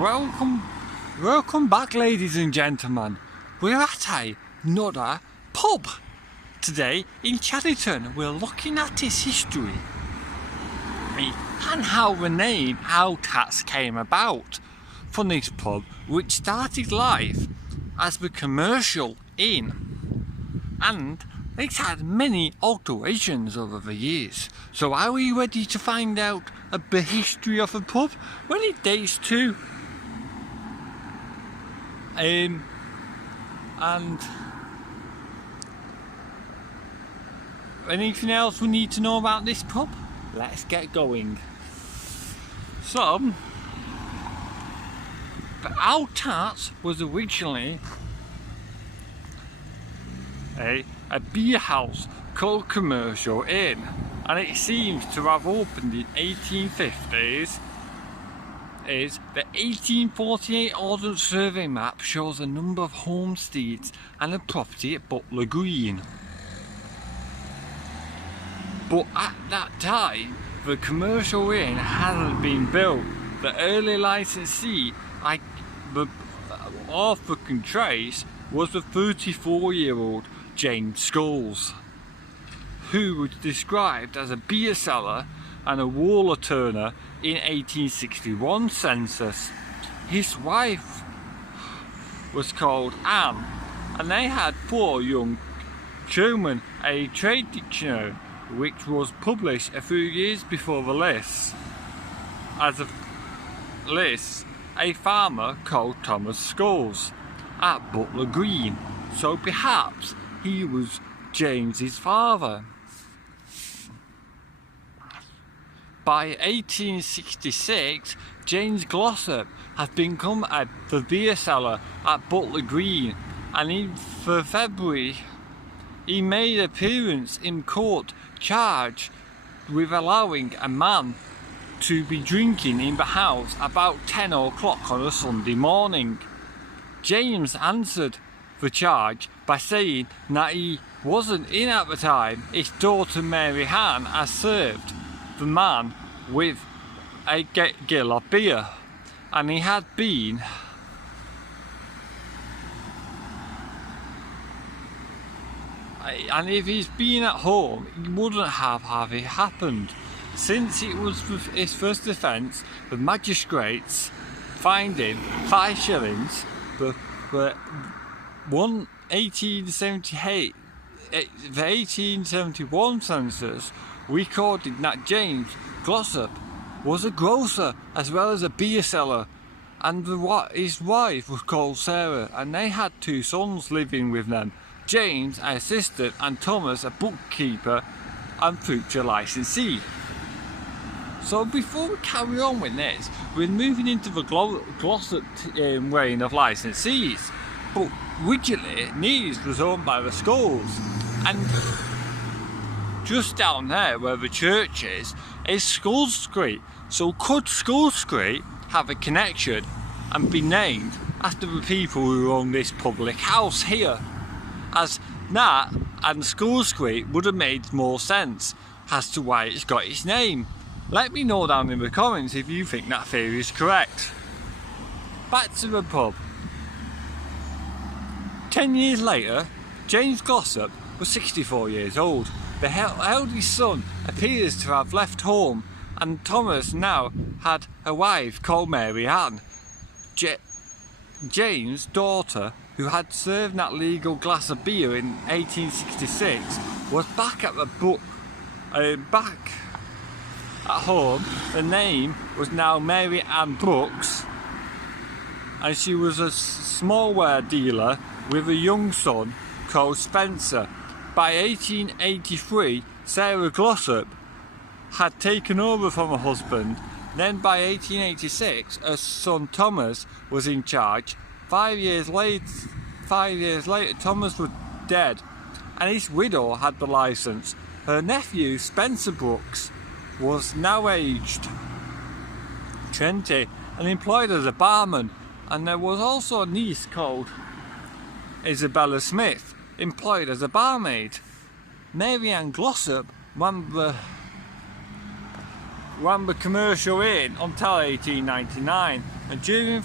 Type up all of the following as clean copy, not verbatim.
Welcome back, ladies and gentlemen. We're at another pub. Today in Chadderton, we're looking at its history and how the name Owd Tatts came about from this pub, which started life as the commercial inn, and it's had many alterations over the years. So are we ready to find out the history of the pub? Well, it dates to and anything else we need to know about this pub? Let's get going. So, the Owd Tatts was originally a beer house called Commercial Inn, and it seems to have opened in 1850s. The 1848 Ordnance Survey map shows a number of homesteads and a property at Butler Green. But at that time, the Commercial Inn hadn't been built. The early licensee the author can trace was the 34-year-old James Scholes, who was described as a beer seller and a waller turner in 1861 census. His wife was called Ann, and they had 4 young children. A trade dictionary which was published a few years before the list a farmer called Thomas Scholes at Butler Green, so perhaps he was James's father. By 1866, James Glossop had become the beer seller at Butler Green, and in February he made an appearance in court charged with allowing a man to be drinking in the house about 10 o'clock on a Sunday morning. James answered the charge by saying that he wasn't in at the time. His daughter Mary Ann had served the man with a gill of beer, and he had been and if he's been at home, he wouldn't have it happened. Since it was his first offence, the magistrates fined him 5 shillings for 1878. The 1871 census recorded that James Glossop was a grocer as well as a beer seller, and his wife was called Sarah, and they had 2 sons living with them. James, an assistant, and Thomas, a bookkeeper and future licensee. So before we carry on with this, we're moving into the Glossop reign of licensees. But originally, Neves was owned by the Scholes, and just down there where the church is Scholes Street. So could Scholes Street have a connection and be named after the people who own this public house here? As that and Scholes Street would have made more sense as to why it's got its name. Let me know down in the comments if you think that theory is correct. Back to the pub. 10 years later, James Glossop was 64 years old. The eldest son appears to have left home, and Thomas now had a wife called Mary Ann. James' daughter, who had served that legal glass of beer in 1866, was back at home. The name was now Mary Ann Brooks, and she was a smallware dealer with a young son called Spencer. By 1883, Sarah Glossop had taken over from her husband. Then by 1886, her son Thomas was in charge. 5 years later, Thomas was dead, and his widow had the license. Her nephew, Spencer Brooks, was now aged 20 and employed as a barman, and there was also a niece called Isabella Smith, employed as a barmaid. Mary Ann Glossop ran the Commercial Inn until 1899, And during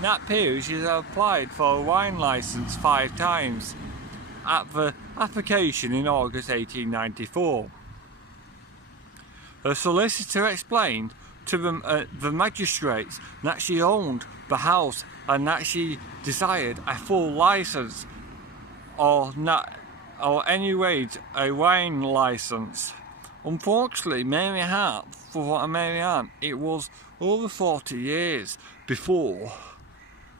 that period, she applied for a wine license 5 times at the application in August 1894. Her solicitor explained to the magistrates that she owned the house and that she desired a full license or anyways a wine license. Unfortunately, Mary Ann, it was over 40 years before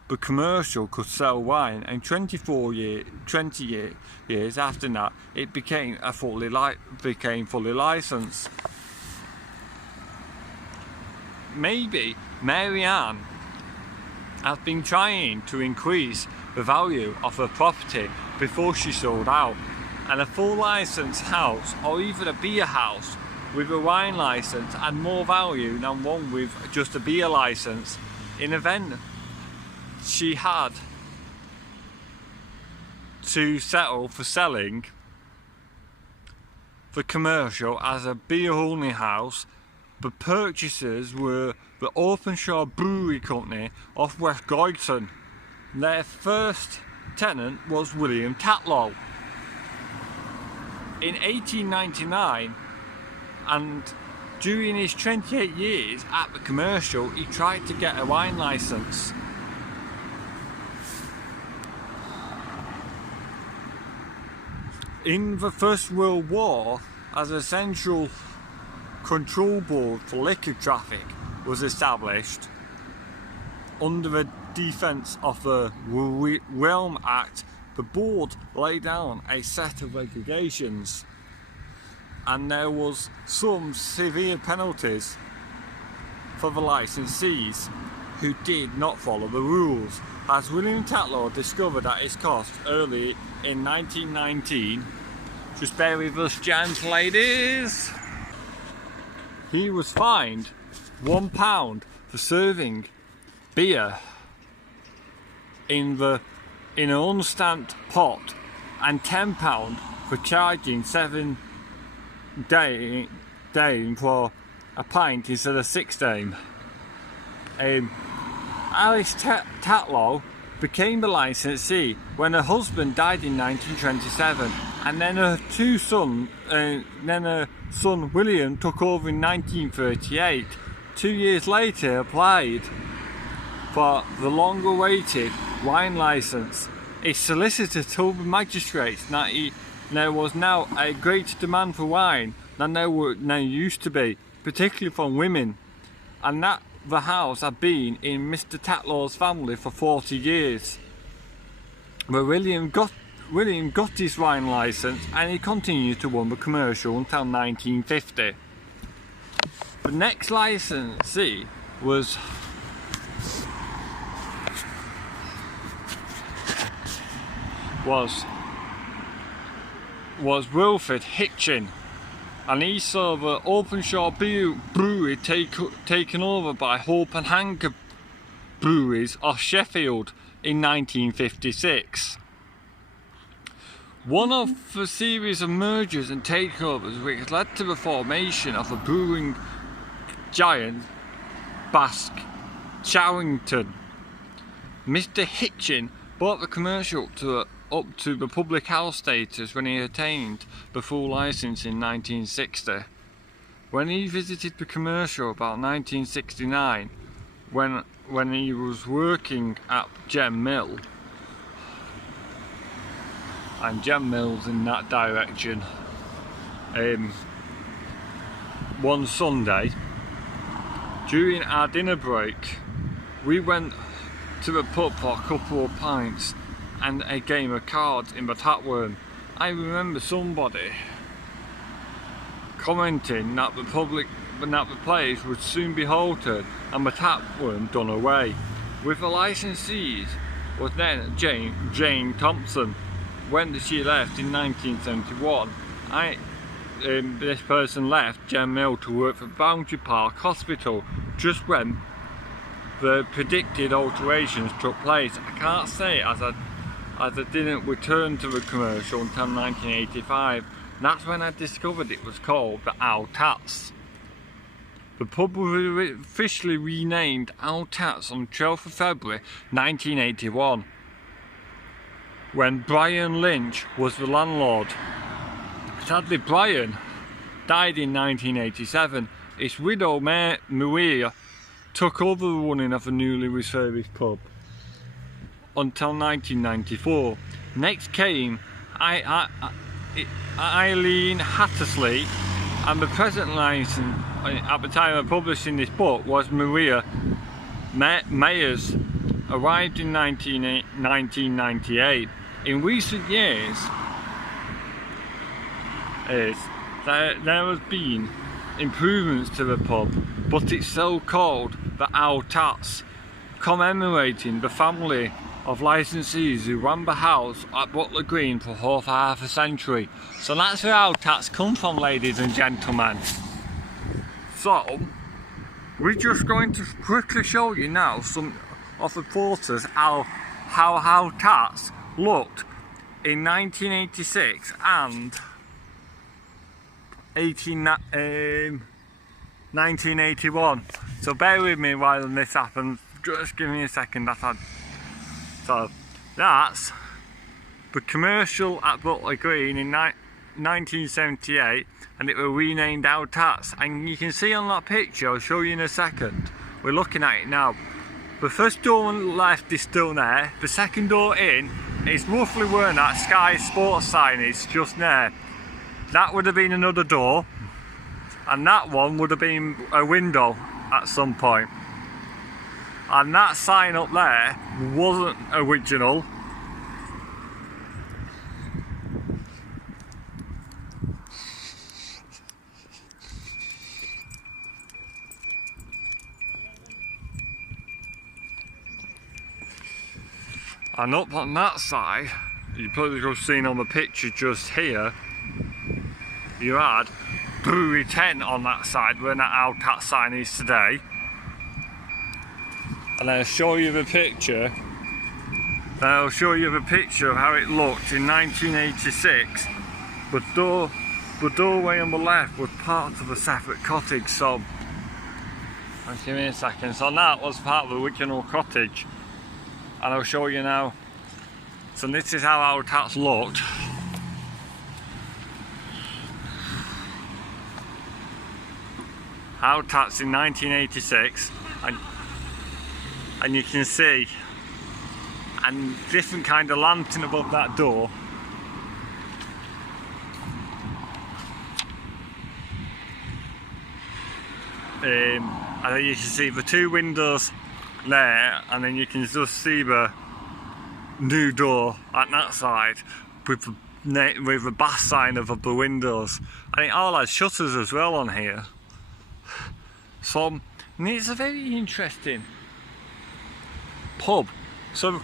the commercial could sell wine, and 20 years after that, it became fully licensed. Maybe Mary Ann has been trying to increase the value of her property before she sold out, and a full licensed house or even a beer house with a wine license had more value than one with just a beer license. In event she had to settle for selling the commercial as a beer only house, the purchasers were the Openshaw Brewery Company of West Goyton. Their first tenant was William Tatlow. In 1899, and during his 28 years at the commercial, he tried to get a wine license. In the First World War, as a central control board for liquor traffic was established under the defence of the Realm Act, the board laid down a set of regulations, and there was some severe penalties for the licensees who did not follow the rules. As William Tatlow discovered at his cost early in 1919, just bear with us, gents, ladies. He was fined £1 for serving beer in an unstamped pot, and £10 for charging 7 dame for a pint instead of 6 dame. Alice Tatlow became the licensee when her husband died in 1927, and then her son William took over in 1938. 2 years later, applied for the long-awaited wine license. A solicitor told the magistrates that there was now a greater demand for wine than there used to be, particularly from women, and that the house had been in Mr. Tatlow's family for 40 years. But William got his wine license, and he continued to run the commercial until 1950. The next licensee was Wilfred Hitchen, and he saw the Openshaw Brewery taken over by Hope and Hanker Breweries of Sheffield in 1956. One of the series of mergers and takeovers which led to the formation of a brewing giant, Basque Charrington. Mr. Hitchen brought the commercial up to the public house status when he attained the full license in 1960. When he visited the commercial about 1969, when he was working at Gem Mill, and Gem Mill's in that direction, one Sunday during our dinner break, we went to the pub for a couple of pints and a game of cards in the tap room. I remember somebody commenting that the place would soon be halted and the tap room done away. With the licensees was then Jane Thompson. When she left in 1971, this person left Gem Mill to work for Boundary Park Hospital just when the predicted alterations took place. I can't say as I didn't return to the commercial until 1985. That's when I discovered it was called the Owd Tatts. The pub was officially renamed Owd Tatts on 12th of February 1981, when Brian Lynch was the landlord. Sadly, Brian died in 1987. His widow, Maria, took over the running of the newly refurbished pub until 1994. Next came Eileen Hattersley, and the present license at the time of publishing this book was Maria Mayers, arrived in 1998. In recent years, there has been improvements to the pub, but it's so called the Owd Tatts, commemorating the family of licensees who ran the house at Butler Green for half a century. So that's where Owd Tatts come from, ladies and gentlemen. So we're just going to quickly show you now some of the photos how Owd Tatts looked in 1986 and 1981. So bear with me while this happens. Just give me a second. So that's the commercial at Butler Green in 1978, and it was renamed Owd Tatts. And you can see on that picture, I'll show you in a second. We're looking at it now. The first door on the left is still there. The second door in is roughly where that Sky Sports sign is, just there. That would have been another door, and that one would have been a window at some point. And that sign up there wasn't original. And up on that side, you probably have seen on the picture just here, you had Brewery 10 on that side where that Owd Tatts sign is today. And I'll show you the picture. I'll show you the picture of how it looked in 1986. The doorway on the left was part of a separate cottage. So, give me a second. So that was part of the original cottage. And I'll show you now. So this is how Owd Tatts looked. Owd Tatts in 1986, and you can see, and different kind of lantern above that door. And then you can see the two windows there, and then you can just see the new door at that side with the bass sign of the windows, and it all has shutters as well on here. So it's a very interesting pub. So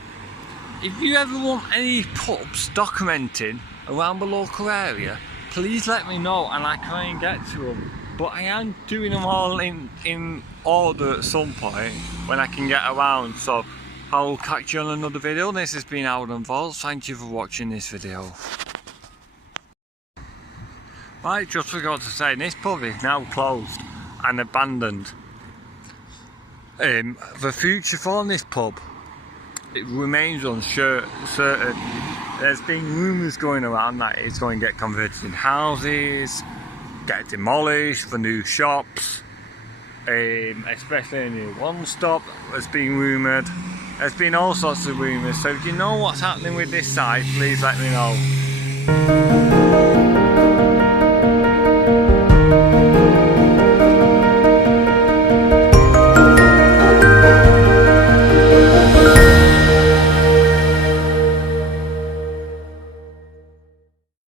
if you ever want any pubs documenting around the local area, please let me know and I try and get to them. But I am doing them all in order at some point when I can get around. So I'll catch you on another video. This has been Owd and Vols. Thank you for watching this video. Right, just forgot to say, this pub is now closed and abandoned. The future for this pub, it remains uncertain. There's been rumours going around that it's going to get converted in houses, get demolished for new shops, especially a new one-stop has been rumoured. There's been all sorts of rumours, so if you know what's happening with this site, please let me know.